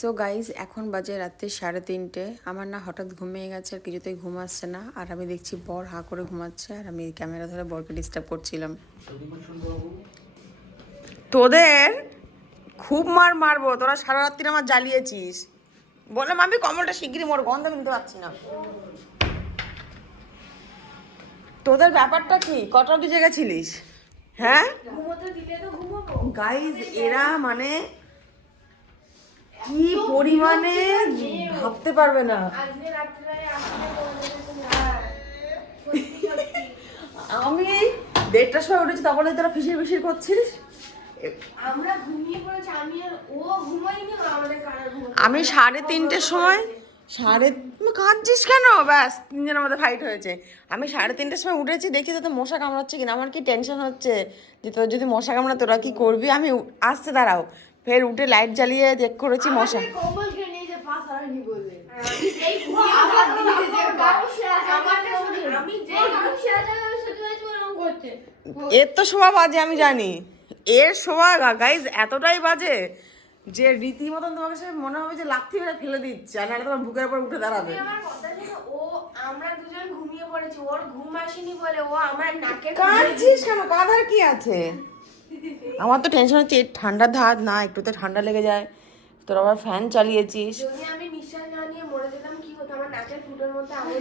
So guys এখন বাজে রাত্রি 3:30। আমার না হঠাৎ ঘুমিয়ে গেছে আর কিছুতেই ঘুম আসছে না, আর আমি দেখছি বর হা করে ঘুমাচ্ছে আর আমি ক্যামেরা ধরে বরকে ডিস্টার্ব করছিলাম। তোদের খুব মারবো, তোরা সারা রাত্রি আমার জ্বালিয়েছিস। বললাম আমি কমলটা শিগগিরই মোর গন্ধ নিতে পারছি না। তোদের ব্যাপারটা কি, কটা অব্দি জেগেছিলিস? হ্যাঁ গাইজ, এরা মানে কি পরিমাণে ভাবতে পারবে না। আমি 1:30টার সময় উঠেছি, তখন তোরা ফিসির ফিসির করছিস। আমরা ঘুমিয়ে পড়েছি, আমি আর ও ঘুমাইনি, আমাদের কারা ঘুমাই। আমি 3:30টার সময় কাঁদছিস কেন? ব্যাস 3জনের মধ্যে ফাইট হয়েছে। আমি 3:30টার সময় উঠেছি, দেখি তো মশা কামড়াচ্ছে কিনা। আমার কি টেনশন হচ্ছে যে তোর যদি মশা কামড়া তোরা কি করবি। আমি আসতে দাঁড়াও, ফের উঠে লাইট জ্বালিয়ে চেক করেছি মশা। কমলকে নিয়ে যে পাস হয়নি বলে এর তো শোভা বাজে, আমি জানি এর শোভা গাইজ এতটাই বাজে যে রীতিমতন তোমাকে সে মনে হবে যে লাথি মেরে ফেলে দিচ্ছে, আর নাহলে তোমার বুকের উপর উঠে দাঁড়াবে। ও আমরা দুজন ঘুমিয়ে পড়েছি, ওর ঘুম আসেনি বলে ও আমার নাকে কাঁদছিস কেন? কাঁদার কি আছে? আমার তো টেনশন হচ্ছে ঠান্ডার ধাত না, একটু তো ঠান্ডা লেগে যায়। তোর আবার ফ্যান চালিয়েছিস। যদি আমি নিঃশ্বাস না নিয়ে মরে যেতাম কি হতো? আমার নাকের ফুটোর মধ্যে আঙুল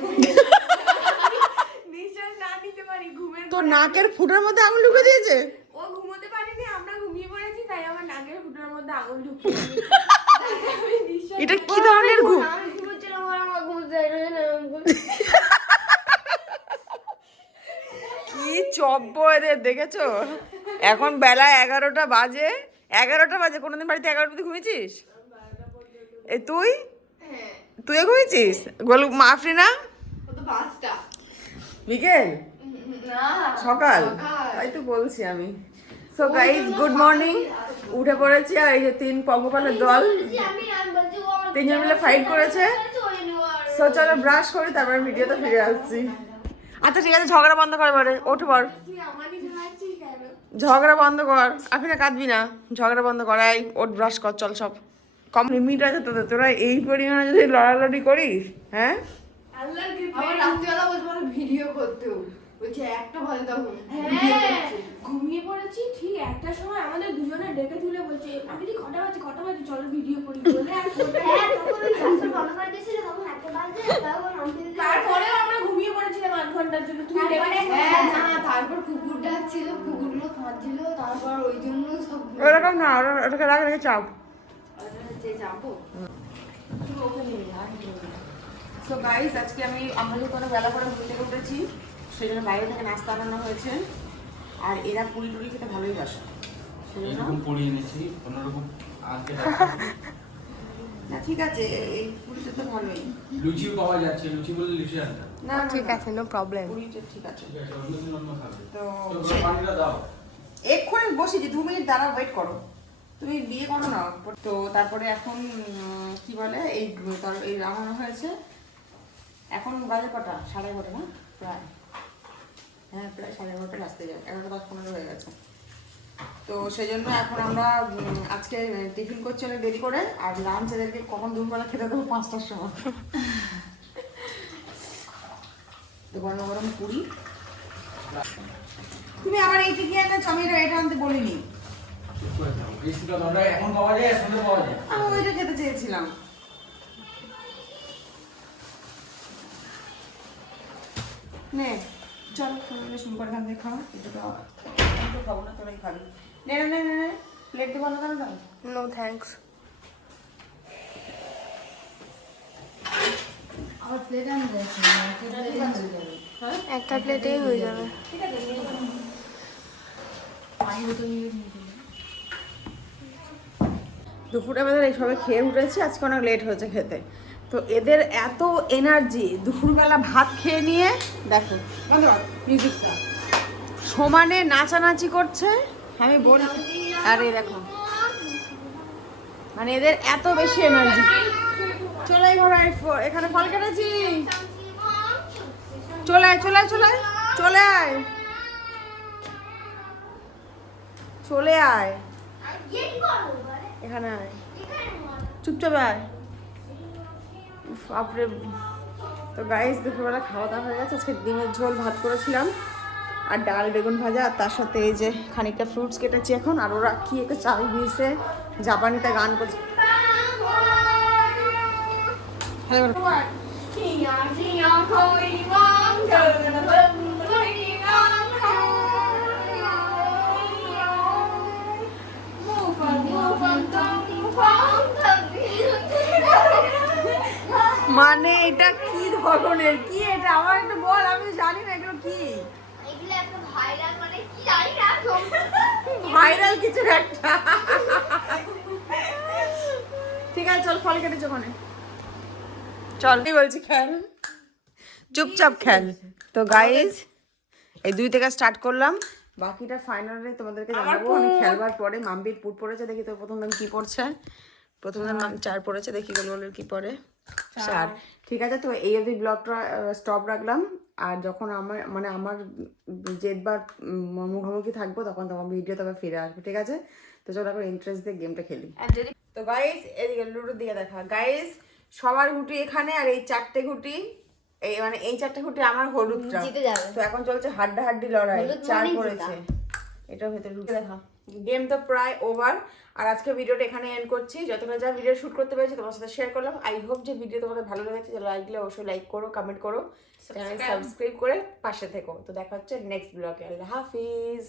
নিঃশ্বাস না নিতে পারি ঘুমের। তোর নাকের ফুটোর মধ্যে আঙুল ঢুকে দিয়েছে? ও ঘুমোতে পারেনি, আমরা ঘুমিয়ে পড়েছি, তাই আমার নাকের ফুটোর মধ্যে আঙুল ঢুকিয়ে এটা কি ধরনের ঘুম? আমি ঘুমোচ্ছিলাম আর আমার ঘুম যায় না। কি চব্য এদের, দেখেছো? এখন বেলা 11টা বাজে। 11টা বাজে, কোনোদিন বাড়িতে 11টা অবধি ঘুমিয়েছিস? এই তুইও ঘুমিয়েছিস? গোলু মাফরি না বিকেল সকাল, তাই তো বলছি আমি। সো গাইজ গুড মর্নিং, উঠে পড়েছি আর এই যে 3 পঙ্গপালের দল 3জন মিলে ফাইট করেছে। সো চলো ব্রাশ করি, তারপরে ভিডিওতে ফিরে আসছি। আচ্ছা ঠিক আছে, ঝগড়া বন্ধ কর, এবারে ওঠ বল। ঝগড়া বন্ধ কর, আপনি না কাঁদবি না, ঝগড়া বন্ধ কর। এই ওঠ, ব্রাশ কর, চল। সব কম লিমিট আছে তোদের, তোরা এই পরিমাণে যদি লড়ালড়ি করিস, হ্যাঁ ভিডিও করতেও বলছে একটা ভালো তখন ঘুমিয়ে পড়েছি ঠিক একটা সময় আমাদের দুজনে ডেকে তুলে বলছে আমি কি কটা বাজে চলো ভিডিও করি বলে। আর তারপরেও আমরা ঘুমিয়ে পড়েছিলাম 8 ঘন্টার জন্য। তারপর কুকুর ডাকছিল, কুকুরগুলো খাচ্ছিল, তারপর ওই জন্য সব ওরকম না, ওটাকে রাখ, রেখে চাপ। যাবো। সো গাইস, আজকে আমরা যেহেতু অনেক বেলা করে ঘুম থেকে উঠেছি, সেই জন্য বাইরে থেকে নাস্তা আনানো হয়েছে। আর এরা পুরি টুরি খেতে ভালোই বাসে, এরকম পুরি এনেছি, কোনোরকম আনতে না ঠিক আছে, এই পুরিটা তো ভালোই। লুচিও পাওয়া যাচ্ছে, লুচি বললে লুচি আনতে। না ঠিক আছে, নো প্রবলেম, পুরিটা ঠিক আছে। ঠিক আছে, অন্য দিন অন্য খাবে। তো পানিটা দাও। এক্ষুনি বসেছি, 2 মিনিট দাঁড়া, ওয়েট করো। তুমি বিয়ে করো না তো। তারপরে এখন কি বলে, এই রান্না হয়েছে। এখন বাজে কটা? 11:30 না প্রায়? হ্যাঁ প্রায় 11:30 বাজতে যায়, 11:10-15 হয়ে গেছে। তো সেই জন্য এখন আমরা আজকে টিফিন করছি অনেক দেরি করে, আর লাঞ্চ এদেরকে কখন দুপুরবেলা খেতে দেবো 5টার সময়। তো গরম গরম পুরি। তুমি আবার এইটা কি এনেছো? আমি এটা আনতে বলিনি। এখন পাওয়া যায়, সন্ধ্যে পাওয়া যায়। আমি ওইটা খেতে চেয়েছিলাম। নে চল, শুরু করে খান, খাওয়া এটা তো খাবো না, তোরাই খাবি। নে নে নে নে, প্লেট দিয়ে ভালো করে দাও। No thanks. আর প্লেট আনবে, একটা প্লেটেই হয়ে যাবে। ঠিক আছে, পানি বোতল নিয়ে দুপুরে আমাদের এইসবে খেয়ে উঠেছি, আজকে অনেক লেট হয়েছে খেতে। তো এদের এত এনার্জি, দুপুরবেলা ভাত খেয়ে নিয়ে দেখো মিউজিকটা সমানে নাচানাচি করছে। আমি বলি, আরে দেখো মানে এদের এত বেশি এনার্জি। চলে ঘরে, এখানে ফল কেটেছি, চলে আয় চলে আয় চলে আয় চলে আয় চলে আয়, এখানে আয়। চুপচাপ আয়। উফ, বাপরে। তো গাইস দুপুরবেলা খাওয়া দাওয়া হয়ে গেছে। আজকে ডিমের ঝোল ভাত করেছিলাম আর ডাল বেগুন ভাজা, আর তার সাথে এই যে খানিকটা ফ্রুটস কেটেছি এখন। আর ওরা কি একটা চাল দিয়েছে, জাপানিতে গান করছে। মানে এটা কি ধরনের, কি এটা আমার একটু বল, আমি তো জানি না এগুলো কি। এগুলো একটা ভাইরাল, মানে কি জানি না। ভাইরাল কিছু একটা। ঠিক আছে চল, ফল কেটেছ ওখানে, চল। কি বলছি, খেল, চুপচাপ খেল। তো গাইজ এই 2 থেকে স্টার্ট করলাম, বাকিটা ফাইনালি তোমাদেরকে জানাবো আমি খেলবার পরে। মাম্বির পুট পড়েছে, দেখি তো প্রথম দিন কি পড়ছে। প্রথম দিন 4 পড়েছে, দেখি গোলগোলের কি পড়ে 4। ঠিক আছে, তো এই অবধি ব্লগটা স্টপ রাখলাম। আর যখন আমার জেদবার মুখোমুখি থাকবো তখন তোমার ভিডিও তবে ফিরে আসবে, ঠিক আছে? তো চলো এখন ইন্টারেস্ট দিয়ে গেমটা খেলি। তো গাইস এদিকে লুডোর দিকে দেখা। গাইস সবার গুটি এখানে, আর এই 4টে গুটি, এই মানে এই 4টে গুটি আমার, হলুদটা। তো এখন চলছে হাড্ডাহাড্ডি লড়াই, 4 পড়েছে। এটা ভেতরে ঢুকে দেখা। গেম তো প্রায় ওভার। আর আজকে ভিডিওটা এখানে এন্ড করছি। যতটা যা ভিডিও শুট করতে পেরেছি তোমার সাথে শেয়ার করলাম। আই হোপ যে ভিডিও তোমাদের ভালো লেগেছে। লাইক দিলে অবশ্যই লাইক করো, কমেন্ট করো, চ্যানেল সাবস্ক্রাইব করে পাশে থেকো। তো দেখা হচ্ছে নেক্সট ব্লগে। আল্লাহ হাফিজ।